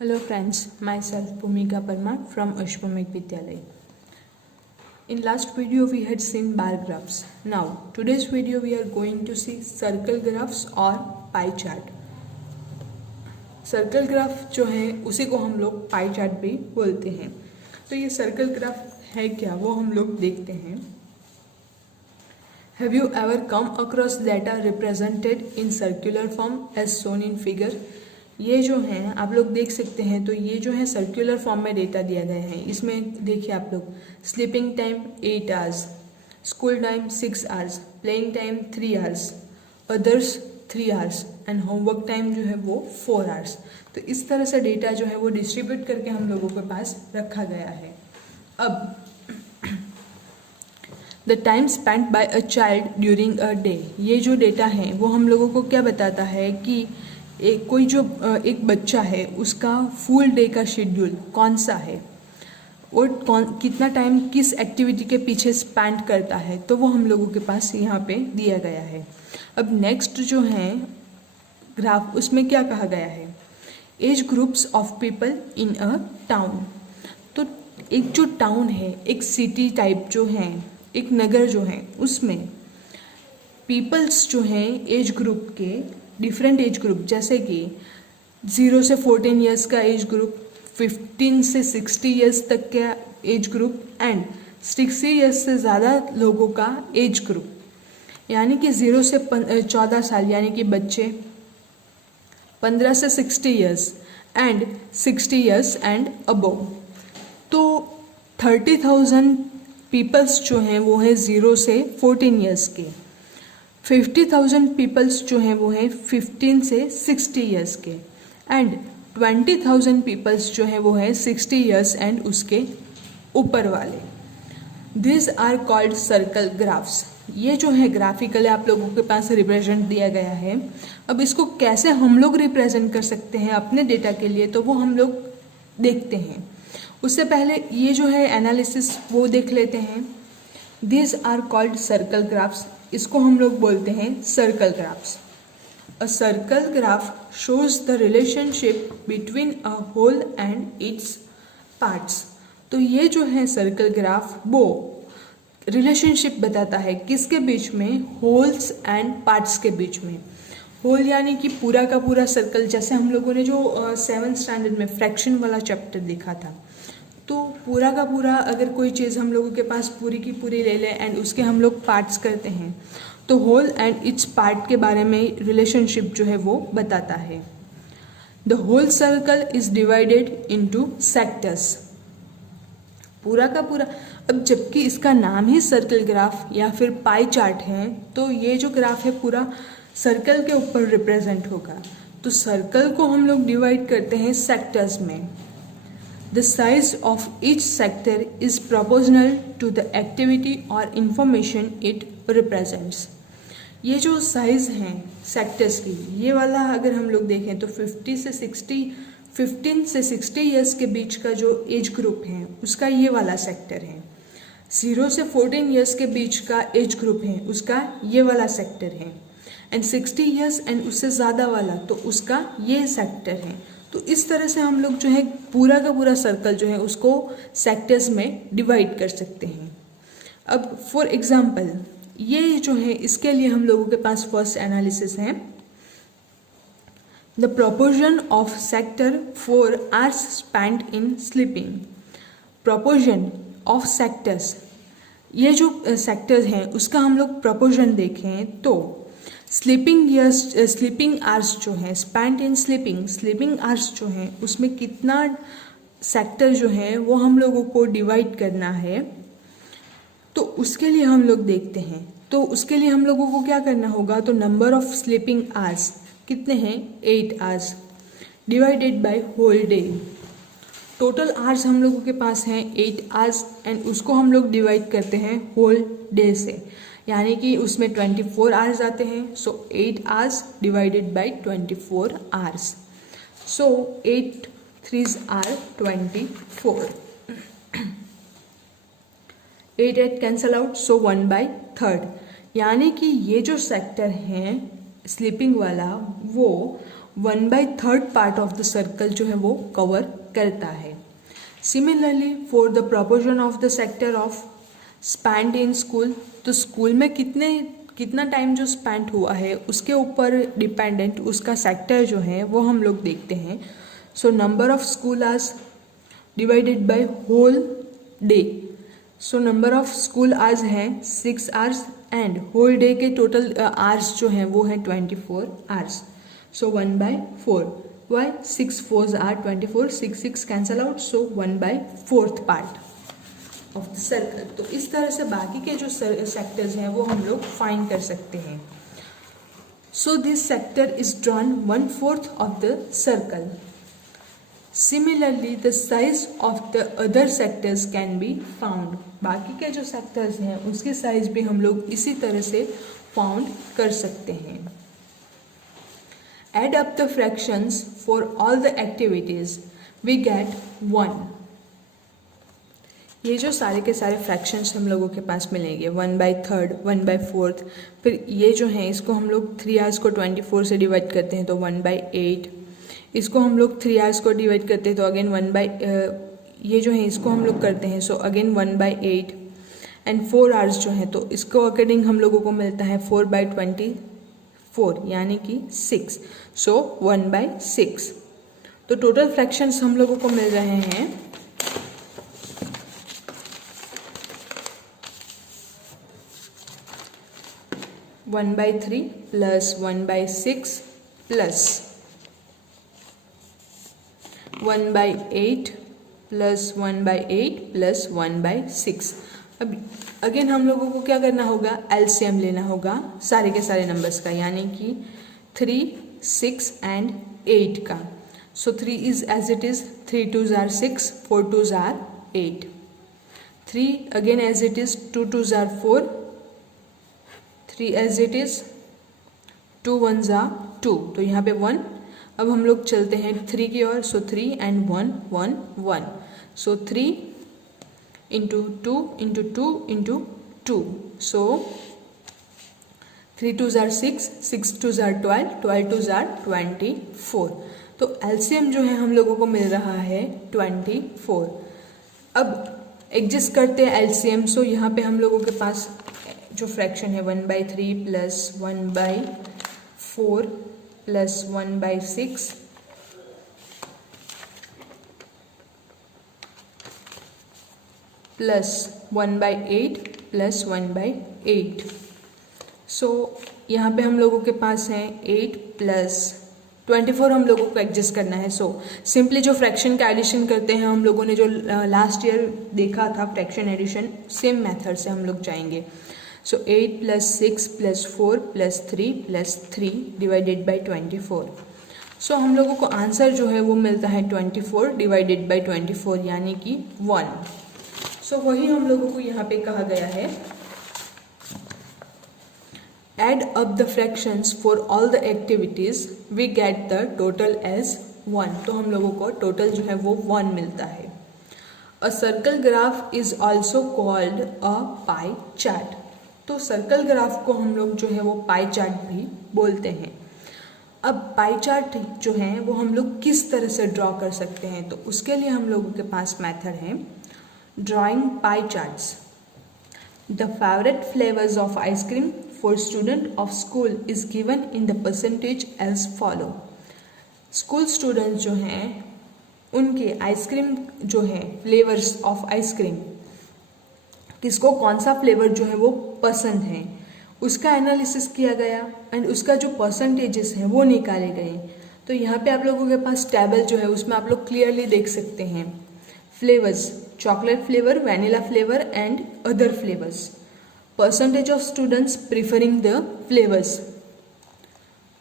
Hello friends, myself Bhumika Parmar from Ashwamekh Vidyalaya. In last video we had seen bar graphs. Now today's video we are going to see circle graphs or pie chart. Circle graph जो है उसी को हम लोग pie chart भी बोलते हैं. तो ये सर्कल ग्राफ है क्या वो हम लोग देखते हैं. Have you ever come across data represented in circular form as shown in figure? ये जो है आप लोग देख सकते हैं. तो ये जो है सर्कुलर फॉर्म में डेटा दिया गया है. इसमें देखिए आप लोग sleeping time 8 hours, school time 6 hours, playing time 3 hours, others 3 hours and homework time जो है वो 4 आवर्स. तो इस तरह से डेटा जो है वो डिस्ट्रीब्यूट करके हम लोगों के पास रखा गया है. अब the time spent by a child during a day, ये जो डेटा है वो हम लोगों को क्या बताता है कि एक बच्चा है उसका फुल डे का शेड्यूल कौन सा है और कितना टाइम किस एक्टिविटी के पीछे स्पेंड करता है. तो वो हम लोगों के पास यहाँ पे दिया गया है. अब नेक्स्ट जो है ग्राफ उसमें क्या कहा गया है, age groups of people in a town. तो एक जो टाउन है, एक सिटी टाइप जो है, एक नगर जो है, उसमें पीपल्स जो हैं एज ग्रुप के डिफरेंट एज ग्रुप, जैसे कि 0 से 14 ईयर्स का एज ग्रुप, 15 से 60 ईयर्स तक का एज ग्रुप एंड 60 ईयर्स से ज़्यादा लोगों का एज ग्रुप. यानी कि 0 से 14 साल यानी कि बच्चे, 15 से 60 years and 60 years and above. तो 30,000 पीपल्स जो हैं वो है 0 से 14 ईयर्स के. 50,000 पीपल्स जो हैं वो हैं 15 से 60 ईयर्स के एंड 20,000 पीपल्स जो हैं वो हैं 60 ईयर्स एंड उसके ऊपर वाले. This are called circle graphs. ये जो है ग्राफिकली आप लोगों के पास रिप्रेजेंट दिया गया है. अब इसको कैसे हम लोग रिप्रेजेंट कर सकते हैं अपने डेटा के लिए, तो वो हम लोग देखते हैं. उससे पहले ये जो है एनालिसिस वो देख लेते हैं. This are called circle graphs. इसको हम लोग बोलते हैं circle graphs. A circle graph shows the relationship between a whole and its parts. तो ये जो है सर्कल ग्राफ वो रिलेशनशिप बताता है किसके बीच में, होल्स एंड पार्ट्स के बीच में. होल यानी कि पूरा का पूरा सर्कल, जैसे हम लोगों ने जो 7th स्टैंडर्ड में फ्रैक्शन वाला चैप्टर देखा था. तो पूरा का पूरा अगर कोई चीज़ हम लोगों के पास पूरी की पूरी ले लें एंड उसके हम लोग पार्ट्स करते हैं, तो होल एंड इट्स पार्ट के बारे में रिलेशनशिप जो है वो बताता है. The whole circle is divided into sectors. पूरा का पूरा. अब जबकि इसका नाम ही सर्कल ग्राफ या फिर पाई चार्ट है, तो ये जो ग्राफ है पूरा सर्कल के ऊपर रिप्रेजेंट होगा. तो सर्कल को हम लोग डिवाइड करते हैं सेक्टर्स में. The size of each sector is proportional to the activity or information it represents. ये जो साइज हैं सेक्टर्स की, ये वाला अगर हम लोग देखें तो 15 से 60 ईयर्स के बीच का जो एज ग्रुप है उसका ये वाला सेक्टर है. 0 से 14 ईयर्स के बीच का एज ग्रुप है उसका ये वाला सेक्टर है एंड 60 ईयर्स एंड उससे ज़्यादा वाला तो उसका ये सेक्टर है. तो इस तरह से हम लोग जो है पूरा का पूरा सर्कल जो है उसको सेक्टर्स में डिवाइड कर सकते हैं. अब फॉर एग्जांपल ये जो है इसके लिए हम लोगों के पास फर्स्ट एनालिसिस है. The proportion of sector for hours spent in sleeping. Proportion of sectors, ये जो सेक्टर्स हैं उसका हम लोग प्रोपोर्शन देखें तो स्लीपिंग आवर्स जो है स्पेंट इन स्लीपिंग आवर्स जो है उसमें कितना सेक्टर जो है वो हम लोगों को डिवाइड करना है. तो उसके लिए हम लोग देखते हैं. तो उसके लिए हम लोगों को क्या करना होगा, तो नंबर ऑफ स्लीपिंग आवर्स कितने हैं, 8 hours divided by whole day. Total hours हम लोगों के पास हैं 8 आवर्स एंड उसको हम लोग डिवाइड करते हैं होल डे से, यानी कि उसमें 24 आवर्स आते हैं. So 8 hours divided by 24 hours. So 8 3s are 24. 8 cancel out, so 1/3. यानी कि ये जो सेक्टर है स्लीपिंग वाला वो 1/3 पार्ट ऑफ द सर्कल जो है वो कवर करता है। Similarly for the proportion of the sector of spend in school, तो स्कूल में कितना टाइम जो स्पेंड हुआ है उसके ऊपर डिपेंडेंट उसका सेक्टर जो है वो हम लोग देखते हैं। So number of school hours divided by whole day. So number of school hours हैं 6 आवर्स एंड होल डे के टोटल आवर्स जो हैं वो हैं 24 hours. So 1/4, why 6 4s are 24, 6 cancel out, so 1/4 part of the circle. तो इस तरह से बाकी के जो सेक्टर्स हैं वो हम लोग फाइंड कर सकते हैं। So this sector is drawn 1/4 of the circle. Similarly the size of the other sectors can be found. बाकी के जो सेक्टर्स हैं उसकी साइज भी हम लोग इसी तरह से फाउंड कर सकते हैं। Add up the fractions for all the activities, we get 1। ये जो सारे के सारे फ्रैक्शंस हम लोगों के पास मिलेंगे 1/3, 1/4, फिर ये जो हैं इसको हम लोग 3 आवर्स को 24 से डिवाइड करते हैं तो 1/8, इसको हम लोग 3 आवर्स को डिवाइड करते हैं तो अगेन ये जो है इसको हम लोग करते हैं सो अगेन 1/8 एंड 4 आवर्स जो है तो इसको अकॉर्डिंग हम लोगों को मिलता है 4/24 यानी कि 6, सो 1/6। तो टोटल फ्रैक्शंस हम लोगों को मिल रहे हैं 1/3 प्लस 1/6 प्लस 1/8 प्लस 1/8 प्लस 1/6। अब अगेन हम लोगों को क्या करना होगा, एलसीएम लेना होगा सारे के सारे नंबर्स का, यानी कि 3, 6 एंड 8 का। So 3 is as it is, 3 2s are 6, 4 2s are 8, 3 again as it is, 2 2s are 4, 3 as it is, 2 1s are 2, तो यहाँ पे 1। अब हम लोग चलते हैं 3 की ओर, सो 3 and 1 1 1, so 3 into 2 into 2 into 2, so 3 2s are 6, 6 2s are 12, 12 2s are 24। तो एलसीएम जो है हम लोगों को मिल रहा है 24। अब एडजस्ट करते हैं एलसीएम। सो यहाँ पे हम लोगों के पास जो फ्रैक्शन है 1/3 प्लस 1/4 प्लस 1/6 प्लस 1/8 प्लस 1/8। सो यहाँ पे हम लोगों के पास है 8 प्लस 24 हम लोगों को एडजस्ट करना है। सो सिंपली जो फ्रैक्शन का एडिशन करते हैं हम लोगों ने जो लास्ट ईयर देखा था फ्रैक्शन एडिशन, सेम मेथड से हम लोग जाएंगे। सो 8 plus 6 plus 4 plus 3 plus 3 divided by 24। सो हम लोगों को आंसर जो है वो मिलता है 24 डिवाइडेड बाई 24 यानी कि 1। सो वही हम लोगों को यहाँ पे कहा गया है, add up the fractions for all the activities we get the total as 1। तो हम लोगों को टोटल जो है वो 1 मिलता है। अ circle graph is also called a pie chart. तो सर्कल ग्राफ को हम लोग जो है वो पाई चार्ट भी बोलते हैं। अब पाई चार्ट जो है वो हम लोग किस तरह से ड्रॉ कर सकते हैं, तो उसके लिए हम लोगों के पास मेथड है drawing pie charts। The favorite flavors of ice cream for student of school is given in the percentage as follow। School students जो हैं उनके आइसक्रीम जो है फ्लेवर्स ऑफ आइसक्रीम, किसको कौन सा फ्लेवर जो है वो पसंद है, उसका एनालिसिस किया गया एंड उसका जो परसेंटेजेस हैं वो निकाले गए। तो यहाँ पे आप लोगों के पास टेबल जो है उसमें आप लोग क्लियरली देख सकते हैं flavours, chocolate flavour, vanilla flavour and other flavours, percentage of students preferring the flavours.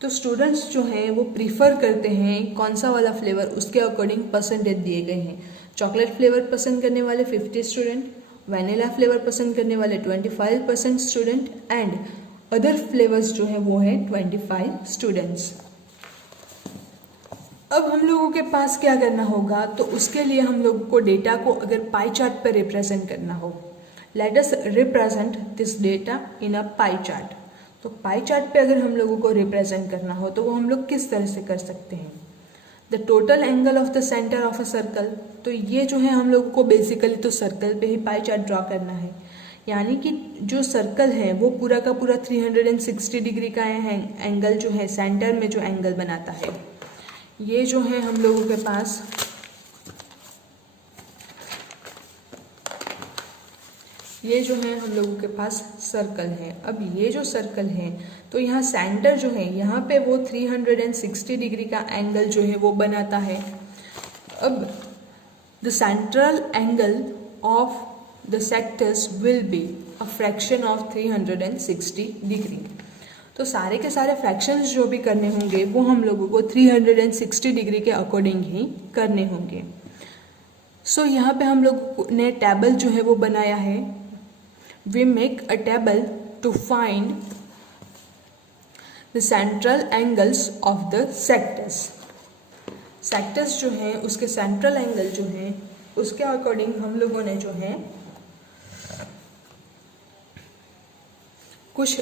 तो स्टूडेंट्स जो हैं वो प्रीफर करते हैं कौन सा वाला फ्लेवर, उसके अकॉर्डिंग परसेंटेज दिए गए हैं। चॉकलेट फ्लेवर पसंद करने वाले 50 स्टूडेंट, वैनिला फ्लेवर पसंद करने वाले 25% स्टूडेंट एंड अदर फ्लेवर्स जो है वो है 25 स्टूडेंट्स। अब हम लोगों के पास क्या करना होगा, तो उसके लिए हम लोगों को डेटा को अगर पाई चार्ट पर रिप्रेजेंट करना हो, let us represent this data in a pie chart. तो पाई चार्ट पे अगर हम लोगों को रिप्रेजेंट करना हो तो वो हम लोग किस तरह से कर सकते हैं? The total angle of the centre of a circle, तो ये जो है हम लोगों को बेसिकली तो सर्कल पे ही पाई चार्ट ड्रॉ करना है, यानी कि जो सर्कल है वो पूरा का पूरा 360 डिग्री का एंगल जो है सेंटर में जो एंगल बनाता है, ये जो है हम लोगों के पास सर्कल है। अब ये जो सर्कल है तो यहाँ सेंटर जो है यहाँ पे वो 360 डिग्री का एंगल जो है वो बनाता है। अब the central angle of the sectors will be a fraction of 360 degree. तो सारे के सारे फ्रैक्शंस जो भी करने होंगे वो हम लोगों को 360 डिग्री के अकॉर्डिंग ही करने होंगे। सो यहाँ पे हम लोग ने टेबल जो है वो बनाया है। We make a table to find the central angles of the sectors. Sectors जो हैं उसके सेंट्रल एंगल जो हैं उसके अकॉर्डिंग हम लोगों ने जो है कुछ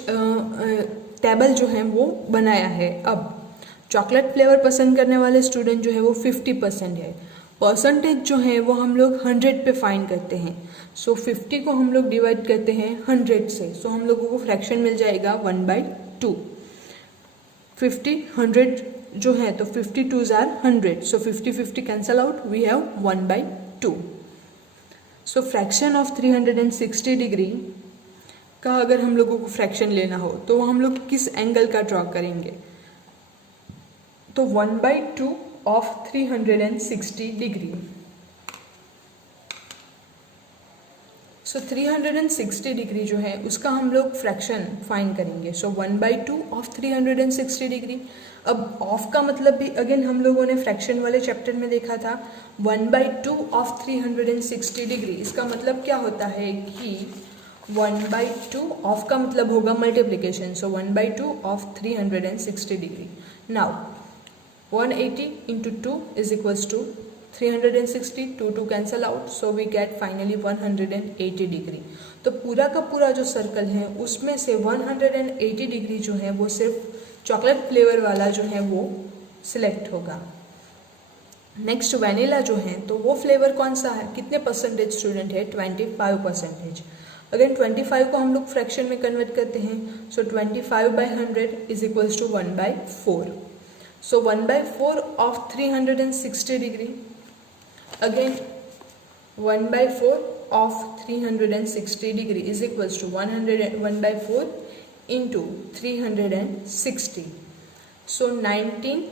टेबल जो है वो बनाया है। अब चॉकलेट फ्लेवर पसंद करने वाले स्टूडेंट जो है वो 50% है। परसेंटेज जो है वो हम लोग 100 पे फाइंड करते हैं। सो 50 को हम लोग डिवाइड करते हैं 100 से, सो हम लोगों को फ्रैक्शन मिल जाएगा 1/2। 50 100 जो है तो 50 2s are 100, so 50 cancel out, we have 1/2। So fraction of 360 degree का अगर हम लोगों को फ्रैक्शन लेना हो तो हम लोग किस एंगल का ड्रॉ करेंगे? तो 1/2 ऑफ 360 डिग्री। सो 360 डिग्री जो है उसका हम लोग फ्रैक्शन फाइंड करेंगे। सो 1/2 ऑफ 360 डिग्री। अब ऑफ का मतलब भी अगेन हम लोगों ने फ्रैक्शन वाले चैप्टर में देखा था। 1/2 ऑफ 360 डिग्री, इसका मतलब क्या होता है कि 1/2 ऑफ का मतलब होगा multiplication. So 1/2 of 360 degree. Now 180 into 2 is equals to 360, 2 cancel out, so we get finally 180 degree. तो पूरा का पूरा जो सर्कल है उसमें से 180 डिग्री जो है वो सिर्फ चॉकलेट फ्लेवर वाला जो है वो सिलेक्ट होगा। नेक्स्ट वैनिला जो है तो वो फ्लेवर कौन सा है, कितने परसेंटेज स्टूडेंट है? 25%। अगेन 25 को हम लोग फ्रैक्शन में कन्वर्ट करते हैं। सो 25/100 is equals to 1/4। So 1/4 of 360 degree. Again 1/4 of 360 degree is equals to 1/4 into 360. So 19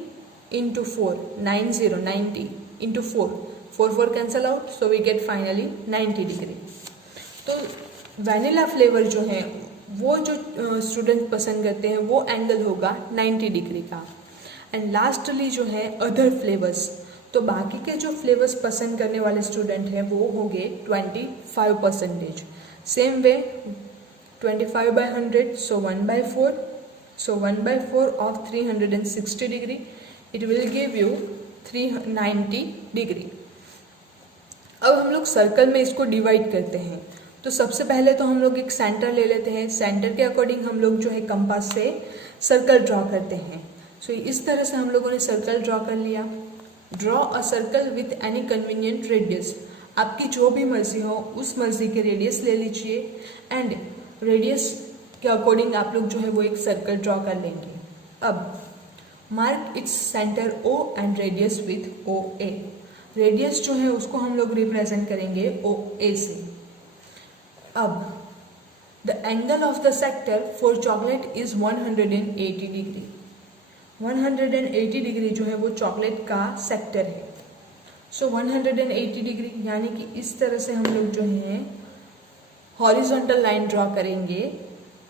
into 4, 90 into 4, 4 cancel out, so we get finally 90 degree. तो वैनिला फ्लेवर जो है वो जो स्टूडेंट पसंद करते हैं वो एंगल होगा 90 डिग्री का। एंड लास्टली जो है अदर फ्लेवर्स, तो बाकी के जो फ्लेवर्स पसंद करने वाले स्टूडेंट हैं वो होंगे 25%। Same way 25/100, so 1/4, so 1/4 of 360 degree, it will give you 390 degree. अब हम लोग सर्कल में इसको डिवाइड करते हैं। तो सबसे पहले तो हम लोग एक सेंटर ले लेते हैं। सेंटर के अकॉर्डिंग हम लोग जो है कंपास से सर्कल ड्रॉ करते हैं। सो इस तरह से हम लोगों ने सर्कल ड्रॉ कर लिया। Draw a circle with any convenient radius, आपकी जो भी मर्जी हो उस मर्जी के रेडियस ले लीजिए एंड रेडियस के अकॉर्डिंग आप लोग जो है वो एक सर्कल ड्रॉ कर लेंगे। अब mark its centre O and radius with O A. Radius जो है उसको हम लोग रिप्रेजेंट करेंगे ओ ए से। अब the angle of the sector for chocolate is 180 degree. 180 degree जो है वो चॉकलेट का सेक्टर है। सो 180 डिग्री यानी कि इस तरह से हम लोग जो है हॉरिजॉन्टल लाइन ड्रॉ करेंगे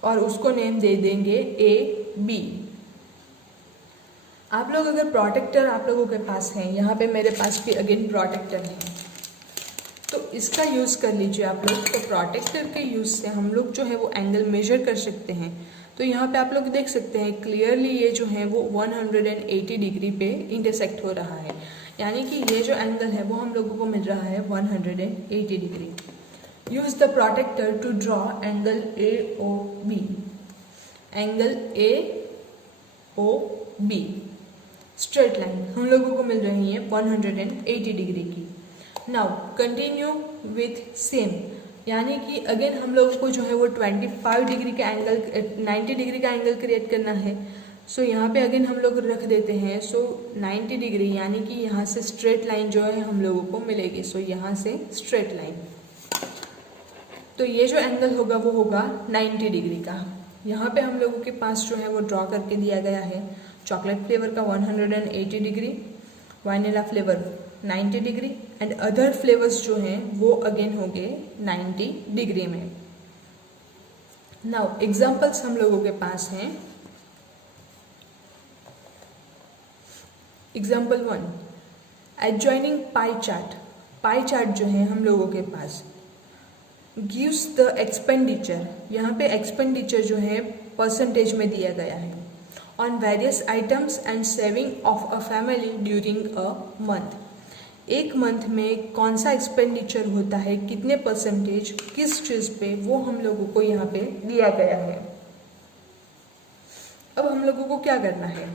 और उसको नेम दे देंगे ए बी। आप लोग अगर प्रोटेक्टर आप लोगों के पास है, यहाँ पे मेरे पास भी अगेन प्रोटेक्टर है, तो इसका यूज़ कर लीजिए आप लोग। तो प्रोटेक्टर के यूज़ से हम लोग जो है वो एंगल मेजर कर सकते हैं। तो यहाँ पे आप लोग देख सकते हैं क्लियरली ये जो है वो 180 डिग्री पे इंटरसेक्ट हो रहा है, यानी कि ये जो एंगल है वो हम लोगों को मिल रहा है 180 degree. Use the protractor to draw angle A O B. Angle A O B, straight line हम लोगों को मिल रही है 180 डिग्री की। नाउ कंटिन्यू विथ सेम, यानी कि अगेन हम लोगों को जो है वो 25 डिग्री का एंगल 90 डिग्री का एंगल क्रिएट करना है। सो यहाँ पे अगेन हम लोग रख देते हैं। सो 90 डिग्री यानी कि यहाँ से स्ट्रेट लाइन जो है हम लोगों को मिलेगी। सो यहाँ से स्ट्रेट लाइन, तो ये जो एंगल होगा वो होगा 90 डिग्री का। यहाँ पे हम लोगों के पास जो है वो ड्रॉ करके दिया गया है। चॉकलेट फ्लेवर का 180 degree, vanilla flavour 90 degree and other flavours जो हैं वो अगेन होंगे 90 डिग्री में। नाउ एग्जांपल्स हम लोगों के पास हैं। Example 1, adjoining pie chart. Pie chart जो है हम लोगों के पास गिव्स द एक्सपेंडिचर, यहाँ पे एक्सपेंडिचर जो है परसेंटेज में दिया गया है on various items and saving of a family during a month. एक मंथ में कौन सा एक्सपेंडिचर होता है, कितने परसेंटेज, किस चीज़ पे, वो हम लोगों को यहाँ पे दिया गया है। अब हम लोगों को क्या करना है,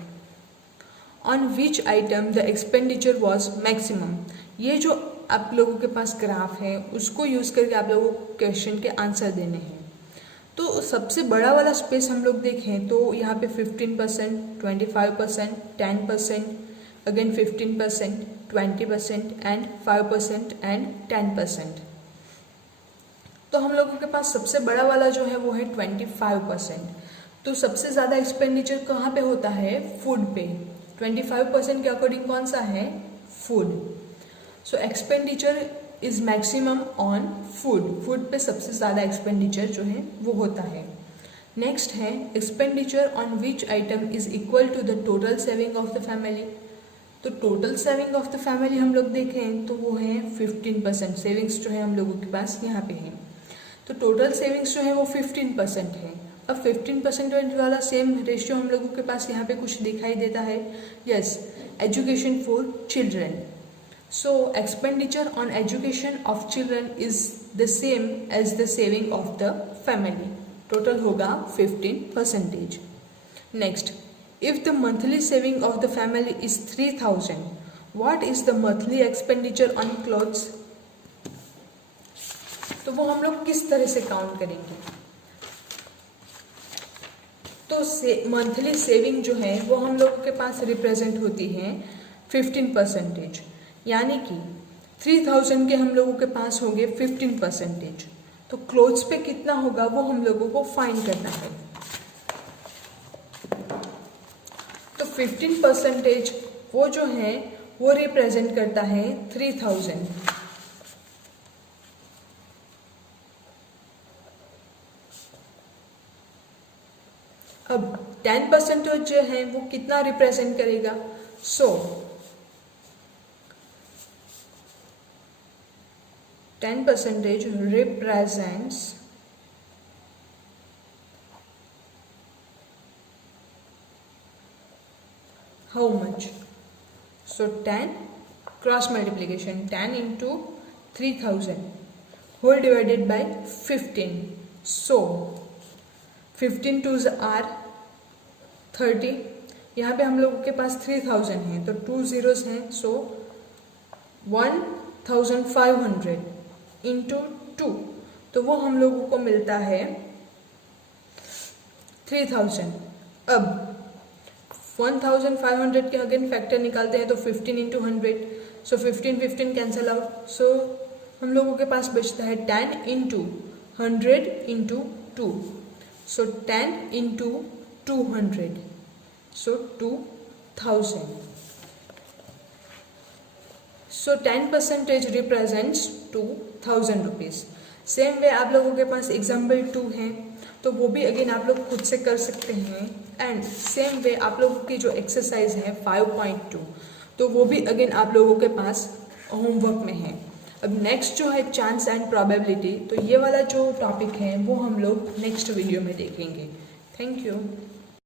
on which item the expenditure was maximum. ये जो आप लोगों के पास ग्राफ है उसको यूज़ करके आप लोगों को क्वेश्चन के आंसर देने हैं। तो सबसे बड़ा वाला स्पेस हम लोग देखें तो यहाँ पे 15%, 25%, 10%, अगेन 15%, 20% एंड 5% एंड 10%। तो हम लोगों के पास सबसे बड़ा वाला जो है वो है 25%। तो सबसे ज़्यादा एक्सपेंडिचर कहाँ पे होता है, फूड पे। 25% के अकॉर्डिंग कौन सा है, food. So expenditure is maximum on food, food पे सबसे ज़्यादा एक्सपेंडिचर जो है वो होता है। नेक्स्ट है expenditure on which item is equal to the total saving of the family. तो total saving of the family हम लोग देखें तो वो है 15%। सेविंग्स जो है हम लोगों के पास यहाँ पे है, तो टोटल सेविंग्स जो है वो 15% है। अब 15% वाला सेम रेशियो हम लोगों के पास यहाँ पे कुछ दिखाई देता है, yes, education for children. So expenditure on education of children is the same as the saving of the family, total होगा 15%। Next, if the monthly saving of the family is 3000, what is the monthly expenditure on clothes. तो वो हम लोग किस तरह से count करेंगे, तो मंथली सेविंग जो है वो हम लोगों के पास रिप्रेजेंट होती है 15%, यानी कि 3000 के हम लोगों के पास होंगे 15%। तो क्लोथ्स पे कितना होगा वो हम लोगों को फाइंड करना है। तो 15% वो जो है वो रिप्रेजेंट करता है 3000। अब 10% जो है वो कितना रिप्रेजेंट करेगा, सो 10% represents how much? So 10 cross multiplication, 10 into 3000 whole divided by 15. So 15 twos are 30। यहाँ पे हम लोगों के पास 3000 है तो 2 zeros हैं, so 1500 इंटू 2, तो वो हम लोगों को मिलता है 3000। अब 1500 के अगेन फैक्टर निकालते हैं तो 15 इंटू 100, सो 15 कैंसिल आउट। सो हम लोगों के पास बचता है 10 इंटू 100 इंटू 2, सो 10 इंटू 200, सो 2000। सो 10% रिप्रेजेंट्स 2000 रुपीज़। सेम वे आप लोगों के पास एग्जाम्पल 2 है तो वो भी अगेन आप लोग खुद से कर सकते हैं। एंड सेम वे आप लोगों की जो एक्सरसाइज है 5.2 तो वो भी अगेन आप लोगों के पास होमवर्क में है। अब नेक्स्ट जो है चांस एंड प्रोबेबिलिटी, तो ये वाला जो टॉपिक है वो हम लोग नेक्स्ट वीडियो में देखेंगे। Thank you.